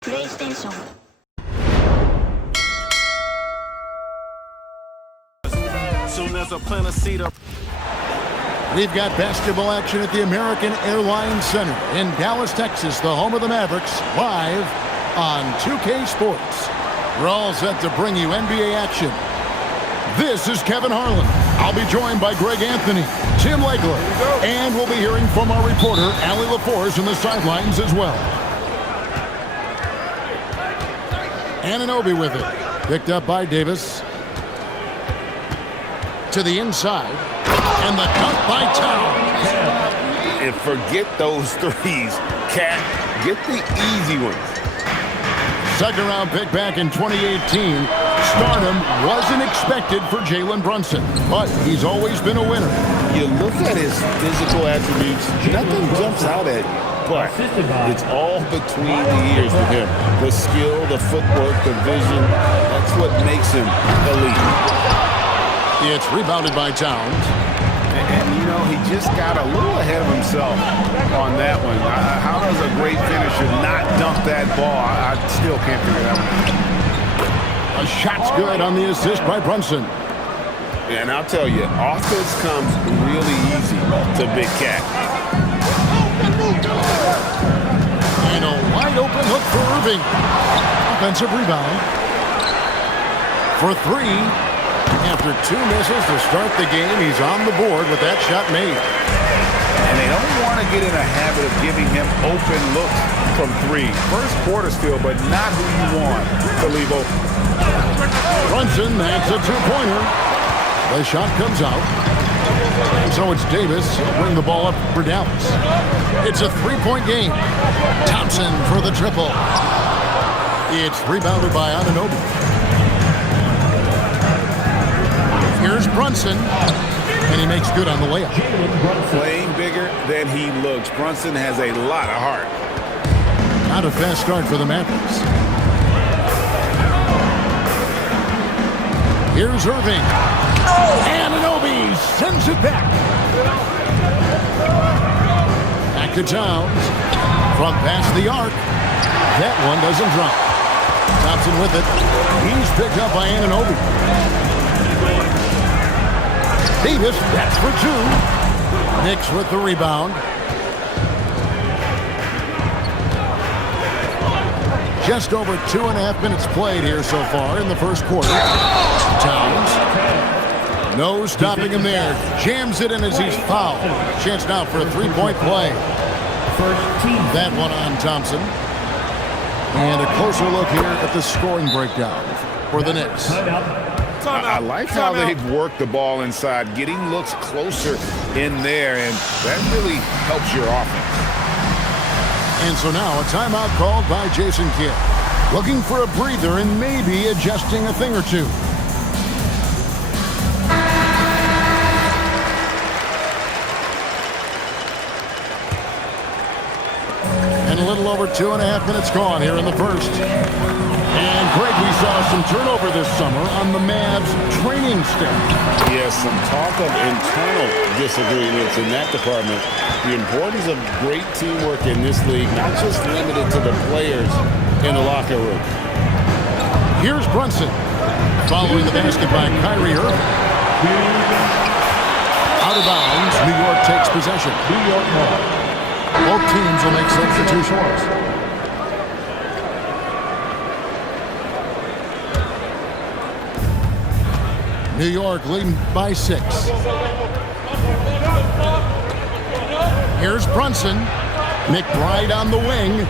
PlayStation. Soon as a plant a seed up. We've got basketball action at the American Airlines Center in Dallas, Texas, the home of the Mavericks, live on 2K Sports. We're all set to bring you NBA action. This is Kevin Harlan. I'll be joined by Greg Anthony, Tim Legler, and we'll be hearing from our reporter, Allie LaForce, on the sidelines as well. Anunoby with it. Picked up by Davis. To the inside. And the dunk by Towns. And forget those threes. Cat, get the easy ones. Second round pick back in 2018. Stardom wasn't expected for Jalen Brunson, but he's always been a winner. You look at his physical attributes, nothing jumps out at you. But it's all between the ears with him. The skill, the footwork, the vision, that's what makes him elite. It's rebounded by Towns. And, you know, he just got a little ahead of himself on that one. How does a great finisher not dunk that ball? I still can't figure that one out. A shot's good on the assist by Brunson. And I'll tell you, offense comes really easy to Big Cat. And a wide open look for Irving. Offensive rebound. For three. After two misses to start the game, he's on the board with that shot made. And they don't want to get in a habit of giving him open looks from three. First quarter still, but not who you want to leave open. Brunson, that's a two-pointer. The shot comes out. And so it's Davis. He'll bring the ball up for Dallas. It's a three-point game. Thompson for the triple. It's rebounded by Anunoby. Here's Brunson, and he makes good on the layup. Playing bigger than he looks. Brunson has a lot of heart. Not a fast start for the Mavericks. Here's Irving. Anunoby sends it back. Back to Towns. From past the arc. That one doesn't drop. Thompson with it. He's picked up by Anunoby. Davis, that's for two. Knicks with the rebound. Just over 2.5 minutes played here so far in the first quarter. Towns. No stopping him there. Jams it in as he's fouled. Chance now for a three-point play. That one on Thompson. And a closer look here at the scoring breakdown for the Knicks. I like how they've worked the ball inside, getting looks closer in there, and that really helps your offense. And so now a timeout called by Jason Kidd. Looking for a breather and maybe adjusting a thing or two. And a little over 2.5 minutes gone here in the first. And Greg, we saw some turnover this summer on the Mavs training staff. Yes, some talk of internal disagreements in that department. The importance of great teamwork in this league, not just limited to the players in the locker room. Here's Brunson. Following the basket by Kyrie Irving. Out of bounds, New York takes possession. Both teams will make substitutions. New York leading by 6. Here's Brunson. McBride on the wing.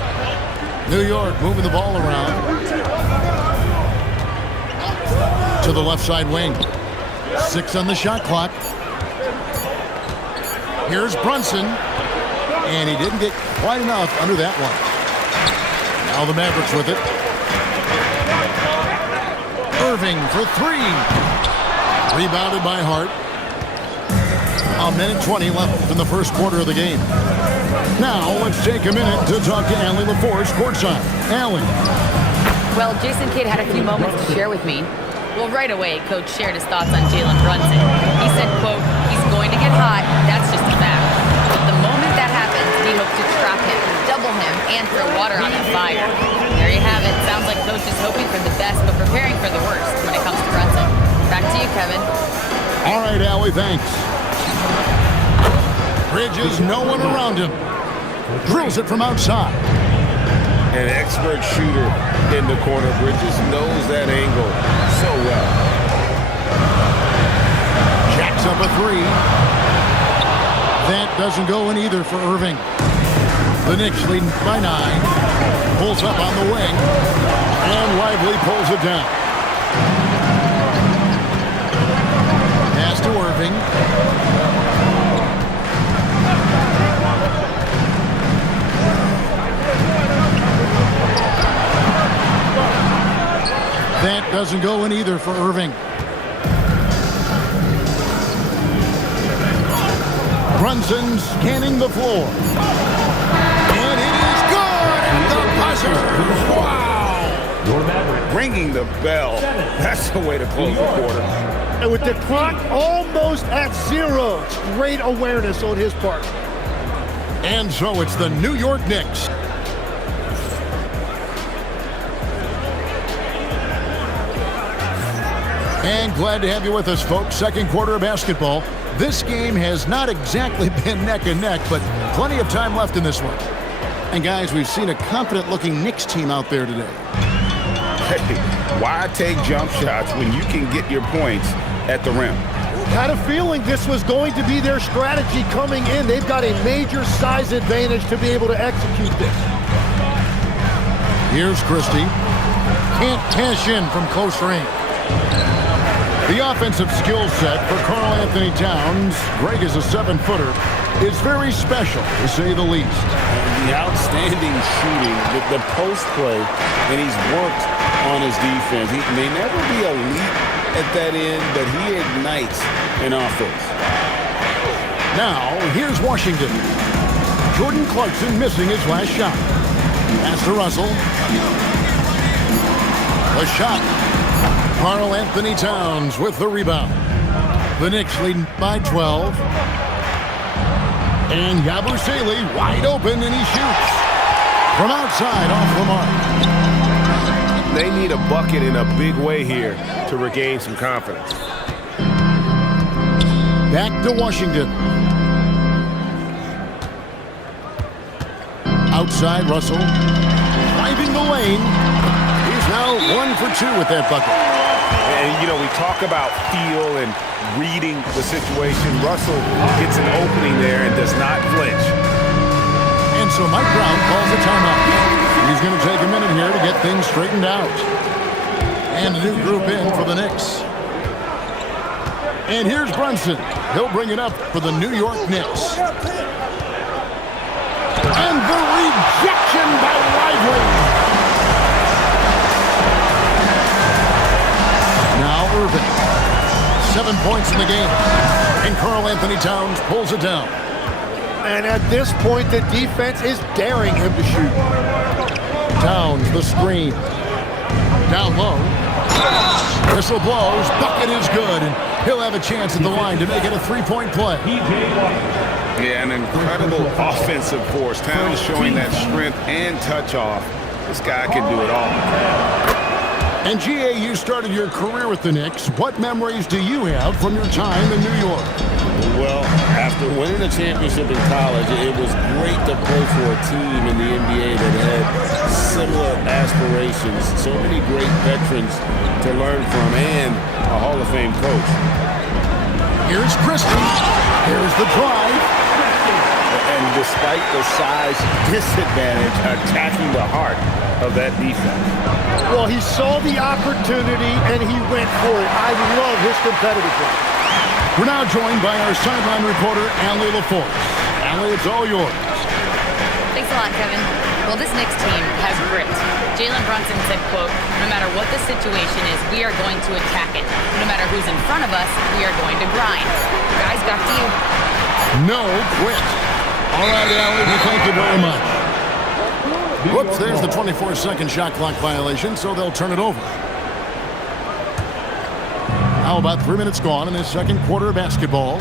New York moving the ball around. To the left side wing. 6 on the shot clock. Here's Brunson. And he didn't get quite enough under that one. Now the Mavericks with it. Irving for 3. Rebounded by Hart. A minute 20 left in the first quarter of the game. Now let's take a minute to talk to Allie LaForce courtside. Allie. Well, Jason Kidd had a few moments to share with me. Well, right away, Coach shared his thoughts on Jalen Brunson. He said, quote, he's going to get hot. That's just a fact. But the moment that happens, we hope to trap him, double him, and throw water on the fire. There There you have it. Sounds like Coach is hoping for the best, but preparing for the worst when it comes to Brunson. Back to you, Kevin. All right, Allie, thanks. Bridges, no one around him. Drills it from outside. An expert shooter in the corner. Bridges knows that angle so well. Jacks up a three. That doesn't go in either for Irving. The Knicks leading by 9. Pulls up on the wing. And Lively pulls it down. Pass to Irving. That doesn't go in either for Irving. Brunson scanning the floor. And it is good at the buzzer. Wow! Ringing the bell. That's the way to close the quarter. And with the clock almost at 0, great awareness on his part. And so it's the New York Knicks. And glad to have you with us, folks. Second quarter of basketball. This game has not exactly been neck and neck, but plenty of time left in this one. And guys, we've seen a confident-looking Knicks team out there today. Hey, why take jump shots when you can get your points at the rim? Had a feeling this was going to be their strategy coming in. They've got a major size advantage to be able to execute this. Here's Christie. Can't cash in from close range. The offensive skill set for Karl Anthony Towns, Greg is a 7-footer, is very special, to say the least. The outstanding shooting, the post play, and he's worked on his defense. He may never be elite at that end, but he ignites an offense. Now, here's Washington. Jordan Clarkson missing his last shot. Pass to Russell. A shot. Karl Anthony Towns with the rebound. The Knicks leading by 12. And Yabusele wide open, and he shoots. From outside, off the mark. They need a bucket in a big way here to regain some confidence. Back to Washington. Outside, Russell. Driving the lane. He's now 1 for 2 with that bucket. And, you know, we talk about feel and reading the situation. Russell gets an opening there and does not flinch. And so Mike Brown calls a timeout. He's going to take a minute here to get things straightened out. And a new group in for the Knicks. And here's Brunson. He'll bring it up for the New York Knicks. And the rejection by Lively. Now Irving. 7 points in the game. And Karl Anthony Towns pulls it down. And at this point, the defense is daring him to shoot. Towns, the screen. Down low. Whistle blows. Bucket is good. And he'll have a chance at the line to make it a 3-point play. Yeah, an incredible offensive force. Towns showing that strength and touch off. This guy can do it all. And G.A., you started your career with the Knicks. What memories do you have from your time in New York? Well, after winning a championship in college, it was great to play for a team in the NBA that had similar aspirations. So many great veterans to learn from and a Hall of Fame coach. Here's Christie. Here's the drive. And despite the size disadvantage, attacking the heart of that defense. Well, he saw the opportunity and he went for it. I love his competitiveness. We're now joined by our sideline reporter, Allie LaForce. Allie, it's all yours. Thanks a lot, Kevin. Well, this Knicks team has grit. Jalen Brunson said, quote, "No matter what the situation is, we are going to attack it. No matter who's in front of us, we are going to grind." Guys, back to you. No quit. All right, Allie, we thank you very much. Whoops, there's the 24-second shot clock violation, so they'll turn it over. Now about 3 minutes gone in this second quarter of basketball.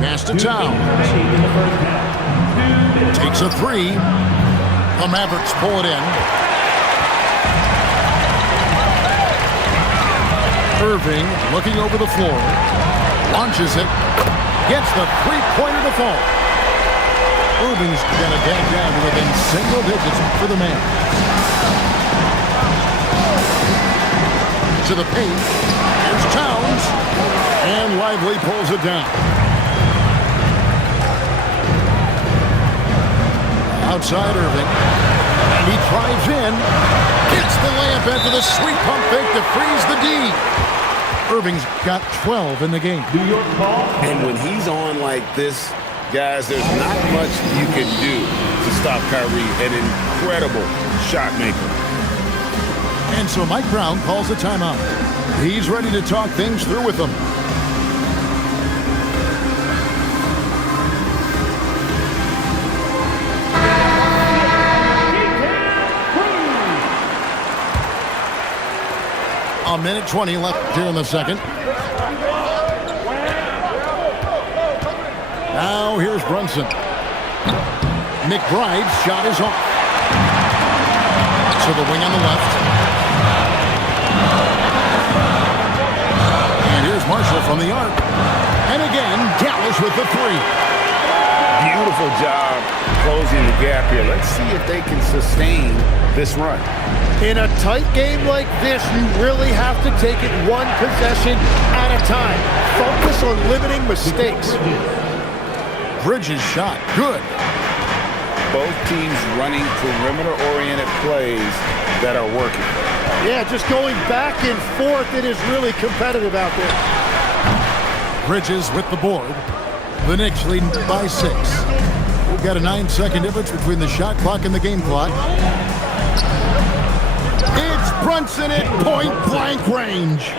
Pass to Towns. Takes a three. The Mavericks pull it in. Irving looking over the floor. Launches it. Gets the three-pointer to fall. Irving's going to get down to within single digits for the man. To the paint. Here's Towns. And Lively pulls it down. Outside Irving. And he drives in. Gets the layup after the sweet pump fake to freeze the D. Irving's got 12 in the game. New York ball. And when he's on like this, guys, there's not much you can do to stop Kyrie, an incredible shot maker. And so Mike Brown calls a timeout. He's ready to talk things through with them. A minute 20 left here in the second. Now here's Brunson. McBride's shot is off. To the wing on the left. And here's Marshall from the arc. And again, Dallas with the three. Beautiful job closing the gap here. Let's see if they can sustain this run. In a tight game like this, you really have to take it one possession at a time. Focus on limiting mistakes. Bridges shot. Good. Both teams running perimeter-oriented plays that are working. Yeah, just going back and forth. It is really competitive out there. Bridges with the board. The Knicks leading by 6. We've got a 9-second difference between the shot clock and the game clock. It's Brunson at point-blank range.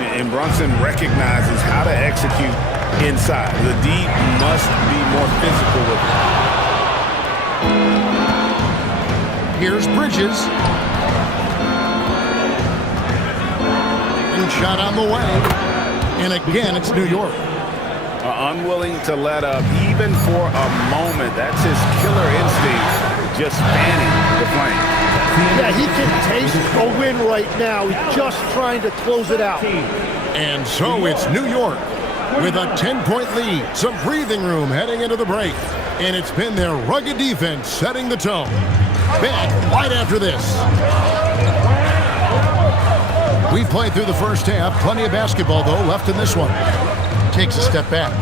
And Brunson recognizes how to execute inside. The D must be more physical with it. Here's Bridges. And shot on the way. And again, it's New York. Unwilling to let up even for a moment. That's his killer instinct, just fanning the flame. Yeah, he can taste a win right now. He's just trying to close it out. And so it's New York with a 10-point lead. Some breathing room heading into the break. And it's been their rugged defense setting the tone. Back right after this. We've played through the first half. Plenty of basketball, though, left in this one. Takes a step back.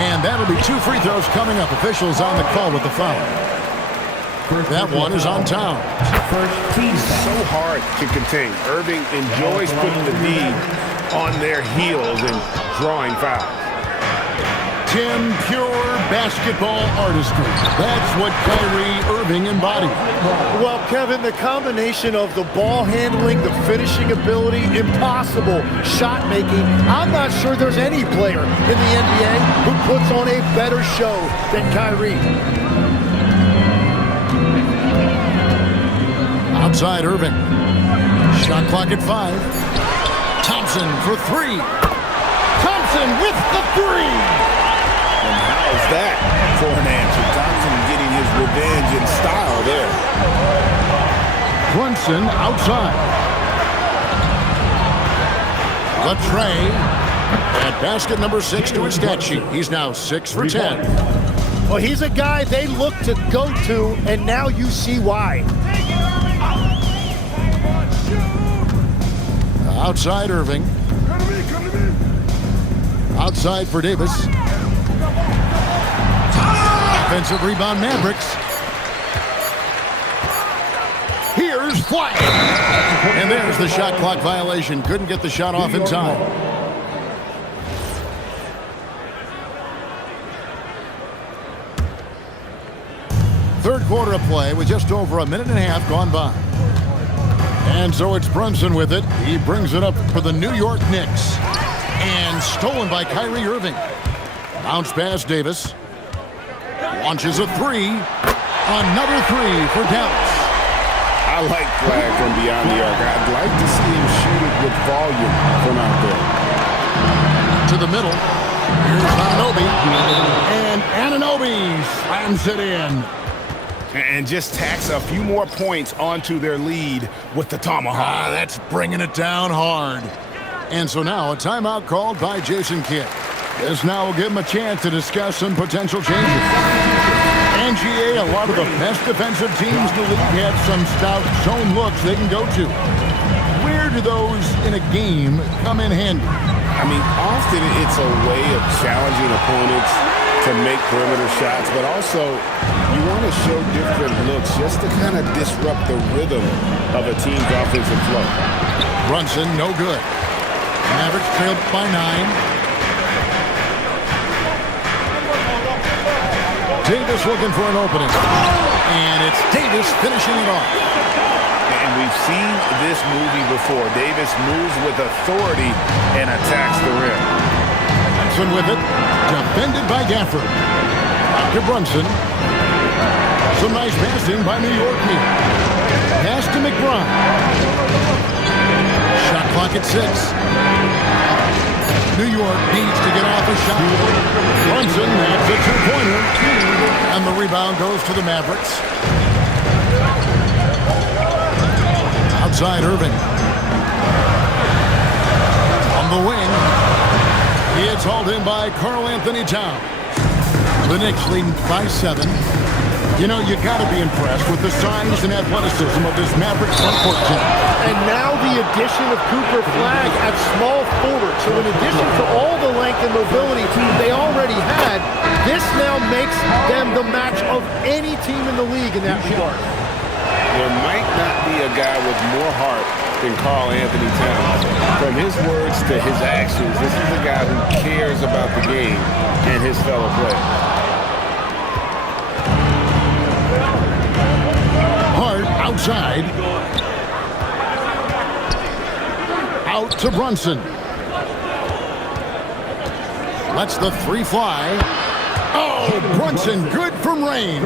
And that'll be 2 free throws coming up. Officials on the call with the foul. That one is on Town. So hard to contain. Irving enjoys putting the D on their heels and drawing fouls. Tim, pure basketball artistry. That's what Kyrie Irving embodied. Well, Kevin, the combination of the ball handling, the finishing ability, impossible shot making. I'm not sure there's any player in the NBA who puts on a better show than Kyrie. Outside Irving. Shot clock at 5. Thompson for 3. Thompson with the 3. And how's that for an answer? Thompson getting his revenge in style there. Brunson outside. Latrey at basket number 6 to his stat sheet. He's now 6 for 10. Well, he's a guy they look to go to, and now you see why. Outside Irving. Outside for Davis. Offensive rebound Mavericks. Here's Flash. And there's the shot clock violation. Couldn't get the shot off in time. Third quarter of play with just over a minute and a half gone by. And so it's Brunson with it. He brings it up for the New York Knicks. And stolen by Kyrie Irving. Bounce pass Davis. Launches a 3. Another 3 for Dallas. I like flag from beyond the arc. I'd like to see him shoot it with volume from out there. To the middle. Here's Anunoby. And Anunoby slams it in. And just tacks a few more points onto their lead with the tomahawk. That's bringing it down hard. And so now a timeout called by Jason Kidd. This now will give him a chance to discuss some potential changes. NGA, a lot of the best defensive teams in the league have some stout zone looks they can go to. Where do those in a game come in handy? I mean, often it's a way of challenging opponents to make perimeter shots, but also you want to show different looks just to kind of disrupt the rhythm of a team's offensive flow. Brunson, no good. Mavericks trailed by 9. Davis looking for an opening. And it's Davis finishing it off. And we've seen this movie before. Davis moves with authority and attacks the rim. Brunson with it. Defended by Gafford. Back to Brunson. Some nice passing by New York here. Pass to McBride. Shot clock at 6. New York needs to get off a shot. Brunson, that's a two-pointer. And the rebound goes to the Mavericks. Outside Irving. On the wing. It's hauled in by Karl Anthony Towns. The Knicks leading by 7. You know, you got to be impressed with the size and athleticism of this Mavericks front court team. And now the addition of Cooper Flag at small forward. So in addition to all the length and mobility they already had, this now makes them the match of any team in the league in that regard. There might not be a guy with more heart than Karl Anthony Towns. From his words to his actions, this is a guy who cares about the game and his fellow players. Outside. Out to Brunson. Lets the 3 fly. Oh, Brunson good from range.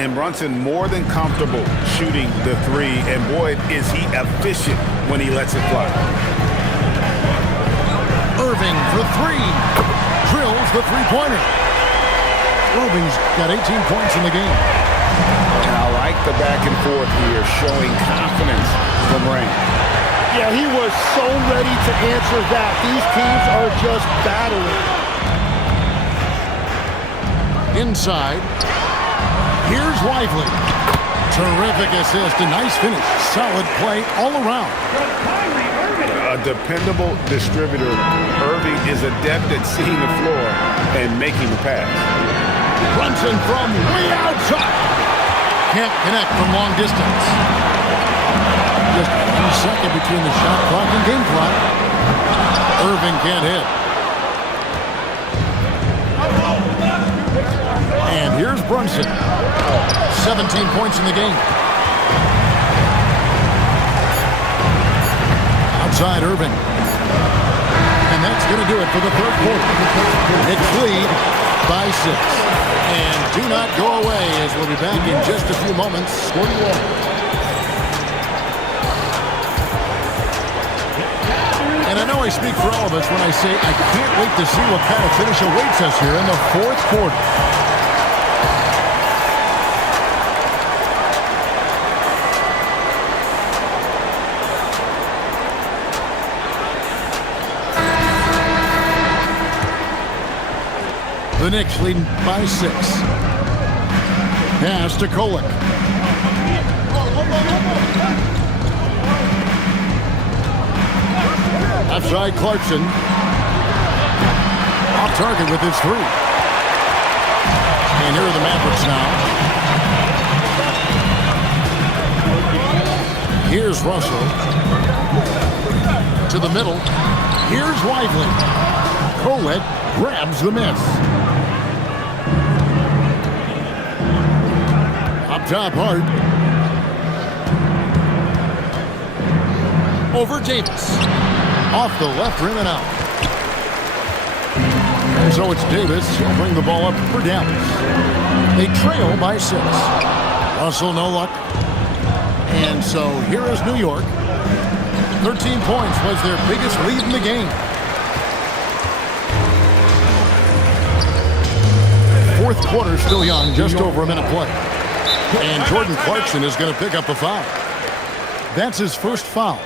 And Brunson more than comfortable shooting the 3. And boy, is he efficient when he lets it fly. Irving for 3. Drills the three-pointer. Irving's got 18 points in the game. And I like the back and forth here, showing confidence from range. Yeah, he was so ready to answer that. These teams are just battling. Inside. Here's Lively. Terrific assist, a nice finish. Solid play all around. A dependable distributor, Irving is adept at seeing the floor and making the pass. Brunson from way outside. Can't connect from long distance. Just a few seconds between the shot clock and game clock. Irving can't hit. And here's Brunson. 17 points in the game. Outside Irving. And that's going to do it for the third quarter. Knicks lead by 6. And do not go away as we'll be back in just a few moments. 41. And I know I speak for all of us when I say I can't wait to see what kind of finish awaits us here in the fourth quarter. The Knicks leading by 6. Pass to Kolek. Outside Clarkson. Off target with his 3. And here are the Mavericks now. Here's Russell. To the middle. Here's Lively. Kolek grabs the miss. Up top, Hart. Over Davis. Off the left rim and out. And so it's Davis. He'll bring the ball up for Dallas. They trail by 6. Russell, no luck. And so here is New York. 13 points was their biggest lead in the game. Fourth quarter still young, just over a minute play. And Jordan Clarkson is going to pick up the foul. That's his first foul.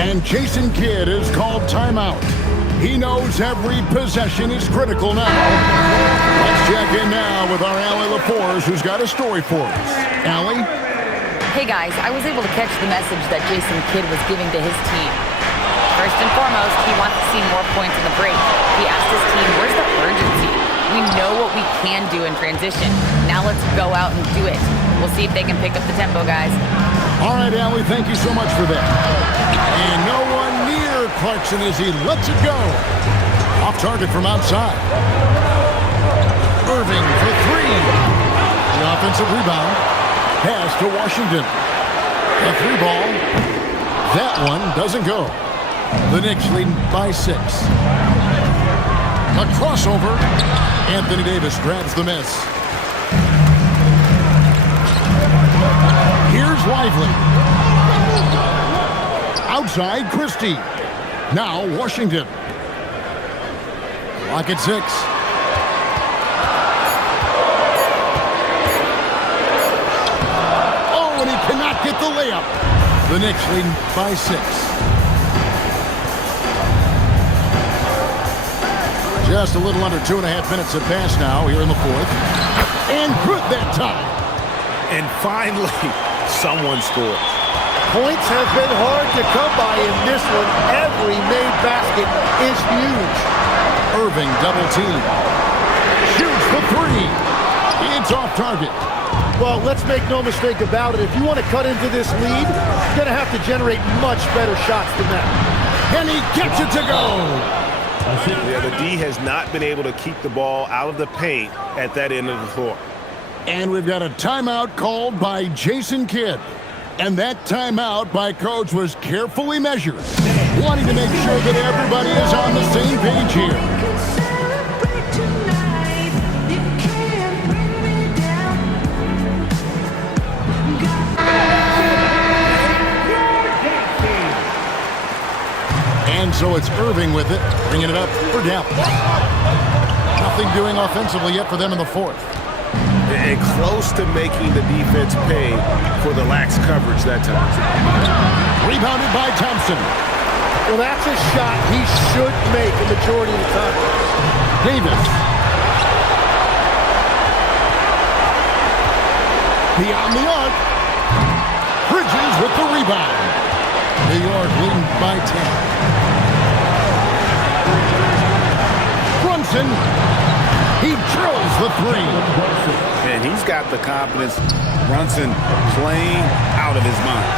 And Jason Kidd is called timeout. He knows every possession is critical now. Let's check in now with our Allie LaForce, who's got a story for us. Allie? Hey guys, I was able to catch the message that Jason Kidd was giving to his team. First and foremost, he wants to see more points in the break. He asked his team, where's the urgency? We know what we can do in transition. Now let's go out and do it. We'll see if they can pick up the tempo, guys. All right, Allie, thank you so much for that. And no one near Clarkson as he lets it go. Off target from outside. Irving for three. The offensive rebound. Pass to Washington. A three ball. That one doesn't go. The Knicks leading by 6. A crossover. Anthony Davis grabs the miss. Here's Lively. Outside Christie. Now Washington. Clock at 6. Oh, and he cannot get the layup. The Knicks leading by 6. Just a little under 2.5 minutes have passed now here in the fourth. And good that time. And finally, someone scores. Points have been hard to come by in this one. Every made basket is huge. Irving double team. Shoots the three. It's off target. Well, let's make no mistake about it. If you want to cut into this lead, you're going to have to generate much better shots than that. And he gets it to go. Yeah, the D has not been able to keep the ball out of the paint at that end of the floor. And we've got a timeout called by Jason Kidd. And that timeout by Coach was carefully measured, wanting to make sure that everybody is on the same page here. And so it's Irving with it, bringing it up for Dallas. Nothing doing offensively yet for them in the fourth. And close to making the defense pay for the lax coverage that time. Rebounded by Thompson. Well, that's a shot he should make the majority of the time. Davis. Beyond the arc. Bridges with the rebound. New York leading by 10. Brunson. He drills the three. And he's got the confidence. Brunson playing out of his mind.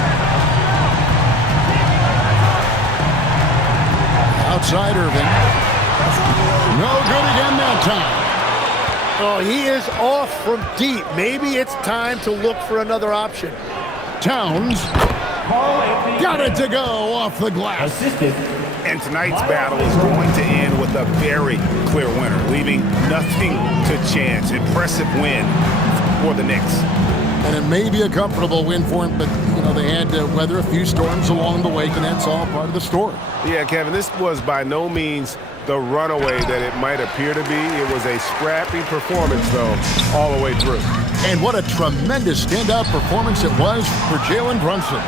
Outside Irving. No good again that time. Oh, he is off from deep. Maybe it's time to look for another option. Towns. Got it to go off the glass. And tonight's battle is going to end with a very clear winner, leaving nothing to chance. Impressive win for the Knicks. And it may be a comfortable win for him, but, you know, they had to weather a few storms along the way, and that's all part of the story. Yeah, Kevin, this was by no means the runaway that it might appear to be. It was a scrappy performance, though, all the way through. And what a tremendous standout performance it was for Jalen Brunson.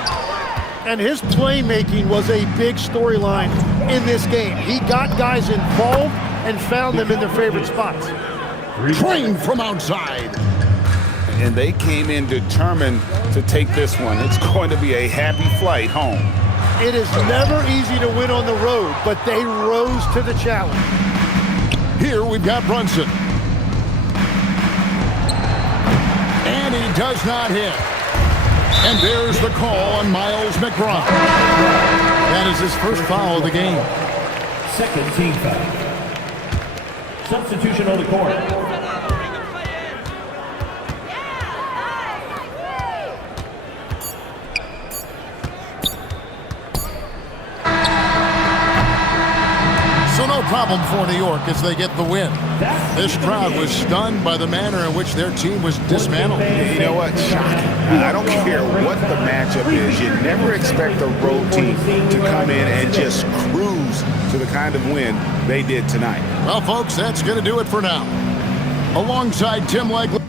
And his playmaking was a big storyline in this game. He got guys involved and found them in their favorite spots. Trained from outside. And they came in determined to take this one. It's going to be a happy flight home. It is never easy to win on the road, but they rose to the challenge. Here we've got Brunson. And he does not hit. And there's the call on Miles McBride. That is his first foul of the game. Second team foul. Substitution on the court. So no problem for New York as they get the win. This crowd was stunned by the manner in which their team was dismantled. You know what? Shocking. I don't care what the matchup is. You never expect a road team to come in and just cruise to the kind of win they did tonight. Well, folks, that's going to do it for now. alongside Tim Legler.